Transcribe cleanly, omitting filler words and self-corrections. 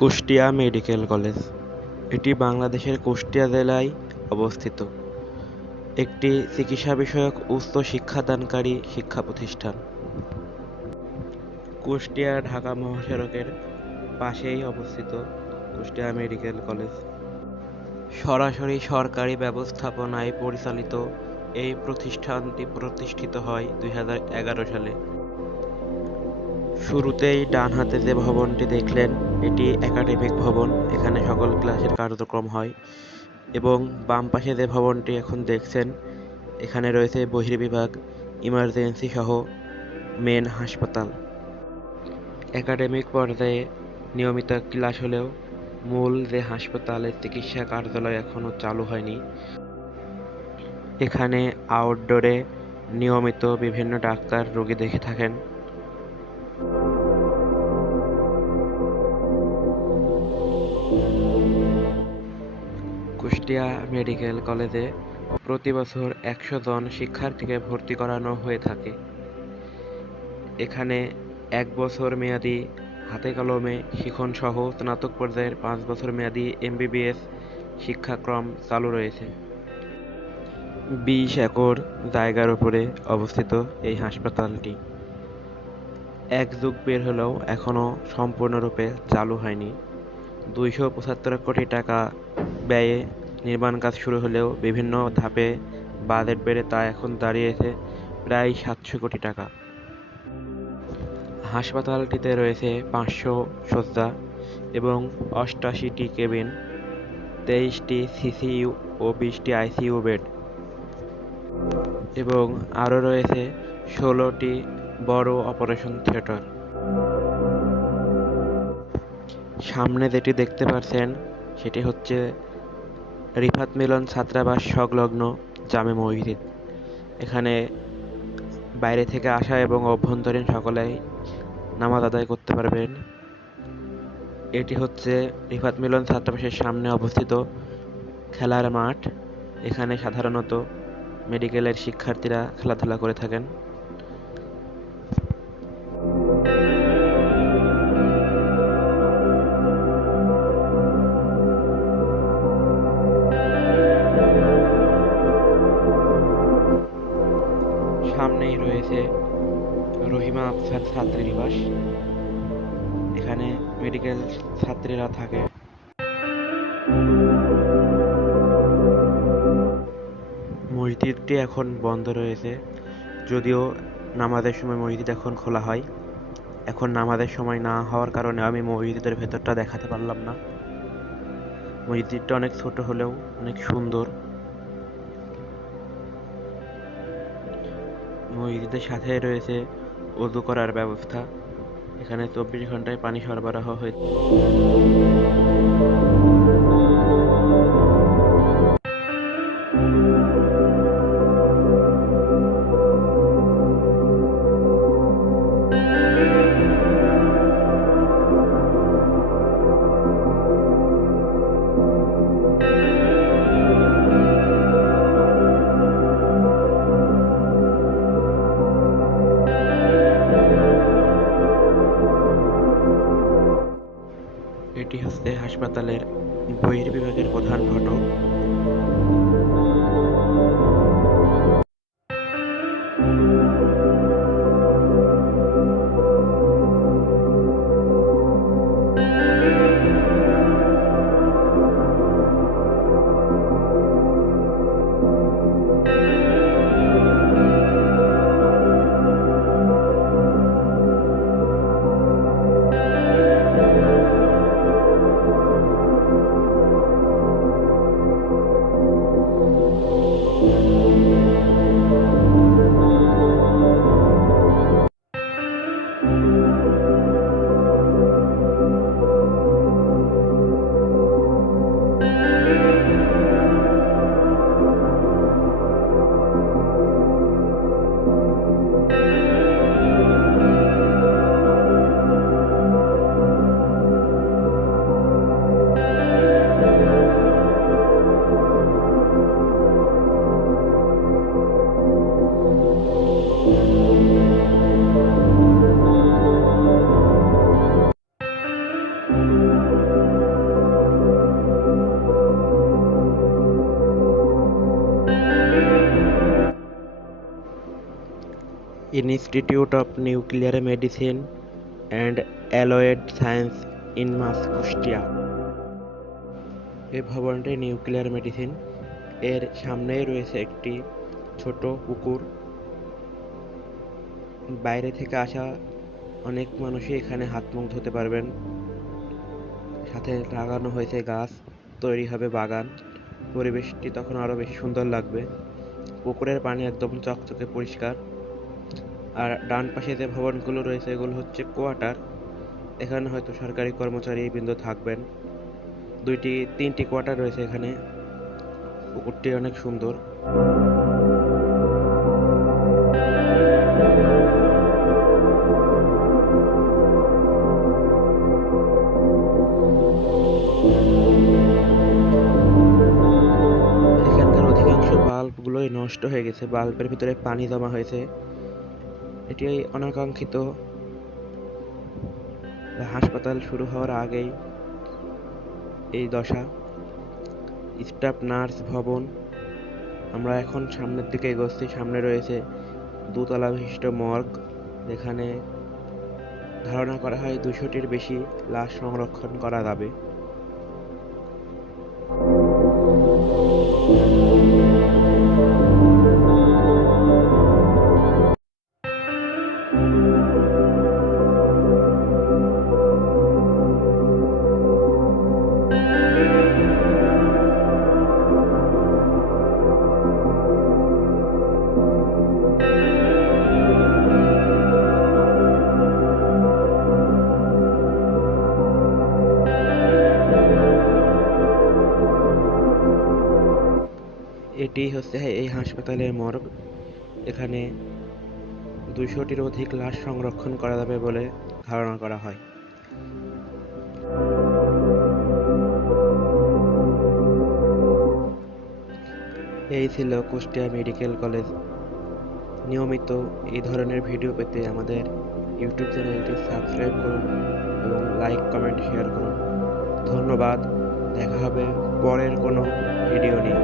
Kushtia medical college এটি বাংলাদেশের কুষ্টিয়া জেলায় অবস্থিত একটি চিকিৎসা বিষয়ক উচ্চ শিক্ষাদানকারী শিক্ষা প্রতিষ্ঠান। কুষ্টিয়া-ঢাকা মহাসড়কের পাশেই অবস্থিত কুষ্টিয়া মেডিকেল কলেজ। সরাসরি সরকারি ব্যবস্থাপনায় পরিচালিত এই প্রতিষ্ঠানটি প্রতিষ্ঠিত হয় 2011 সালে। শুরুতেই ডান হাতে যে ভবনটি দেখলেন এটি একাডেমিক ভবন, এখানে সকল ক্লাসের কার্যক্রম হয়। এবং বাম পাশে যে ভবনটি এখন দেখছেন এখানে রয়েছে বহির্বিভাগ, ইমার্জেন্সি সহ মেন হাসপাতাল। একাডেমিক পর্যায়ে নিয়মিত ক্লাস হলেও মূল যে হাসপাতালের চিকিৎসা কার্যালয় এখনও চালু হয়নি। এখানে আউটডোরে নিয়মিত বিভিন্ন ডাক্তার রোগী দেখে থাকেন। কুষ্টিয়া মেডিকেল কলেজে প্রতি বছর 100 জন শিক্ষার্থীকে ভর্তি করানো হয়ে থাকে। এখানে 1 বছর মেয়াদী হাতে কলমে শিখনসহ স্নাতক পর্যায়ের 5 বছর মেয়াদী MBBS শিক্ষাক্রম চালু রয়েছে। 20 একর জায়গার উপরে অবস্থিত এই হাসপাতালটি 1 যুগ বের হলেও এখনও সম্পূর্ণরূপে চালু হয়নি। 275 কোটি টাকা ব্যয়ে নির্মাণ কাজ শুরু হলেও বিভিন্ন ধাপে বাজেট বেড়ে তা এখন দাঁড়িয়েছে প্রায় 700 কোটি টাকা। হাসপাতালটিতে রয়েছে 500 শয্যা এবং 88টি কেবিন, 23টি CCU ও 20টি ICU বেড এবং আরও রয়েছে 16টি বড় অপারেশন থিয়েটার। সামনে যেটি দেখতে পাচ্ছেন সেটি হচ্ছে রিফাত মিলন ছাত্রাবাস সংলগ্ন জামে মসজিদ। এখানে বাইরে থেকে আসা এবং অভ্যন্তরীণ সকলেই নামাজ আদায় করতে পারবেন। এটি হচ্ছে রিফাত মিলন ছাত্রাবাসের সামনে অবস্থিত খেলার মাঠ। এখানে সাধারণত মেডিকেলের শিক্ষার্থীরা খেলাধুলা করে থাকেন। সামনেই রয়েছে রহিমা আফসার ছাত্রীনিবাস, এখানে মেডিকেল ছাত্রীরা থাকে। মসজিদটি এখন বন্ধ রয়েছে, যদিও নামাজের সময় মসজিদ এখন খোলা হয়। এখন নামাজের সময় না হওয়ার কারণে আমি মসজিদের ভেতরটা দেখাতে পারলাম না। মসজিদটা অনেক ছোট হলেও অনেক সুন্দর। মসজিদের সাথে রয়েছে ওযু করার ব্যবস্থা, এখানে 24 ঘন্টায় পানি সরবরাহ হয়েছে। এটি হচ্ছে হাসপাতালের বহির্বিভাগের প্রধান ফটক। Institute of nuclear medicine and allied science INMAS, Kushtia. এই ভবনটি নিউক্লিয়ার মেডিসিন এর সামনেই রয়েছে একটি ছোট পুকুর। বাইরে থেকে আসা অনেক মানুষই এখানে হাত মুখ ধুতে পারবেন। সাথে লাগানো হয়েছে গাছ, তৈরি হবে বাগান। পরিবেশটি তখন আরো বেশি সুন্দর লাগবে। পুকুরের পানি একদম চকচকে পরিষ্কার। আর ডান পাশে যে ভবনগুলো রয়েছে এগুলো হচ্ছে কোয়ার্টার। এখানে হয়তো সরকারি কর্মচারী বৃন্দ থাকবেন। তিনটি কোয়ার্টার রয়েছে এখানে। পুকুরটি অনেক সুন্দর। এখানকার অধিকাংশ বাল্বগুলোই নষ্ট হয়ে গেছে, বাল্বের ভিতরে পানি জমা হয়েছে। এটি অনাকাঙ্ক্ষিত। হাসপাতাল শুরু হওয়ার আগেই এই দশা। স্টাফ নার্স ভবন। আমরা এখন সামনের দিকে এগোচ্ছি। সামনে রয়েছে দোতলা বিশিষ্ট মর্গ, যেখানে ধারণা করা হয় 200টির বেশি লাশ সংরক্ষণ করা যাবে। এটি হচ্ছে এই হাসপাতালের মর্গ। এখানে 200টির অধিক লাশ সংরক্ষণ করা যাবে বলে ধারণা করা হয়। এই ছিল কুষ্টিয়া মেডিকেল কলেজ। নিয়মিত এই ধরনের ভিডিও পেতে আমাদের ইউটিউব চ্যানেলটি সাবস্ক্রাইব করুন এবং লাইক, কমেন্ট, শেয়ার করুন। ধন্যবাদ। দেখা হবে পরের কোনো ভিডিও নিয়ে।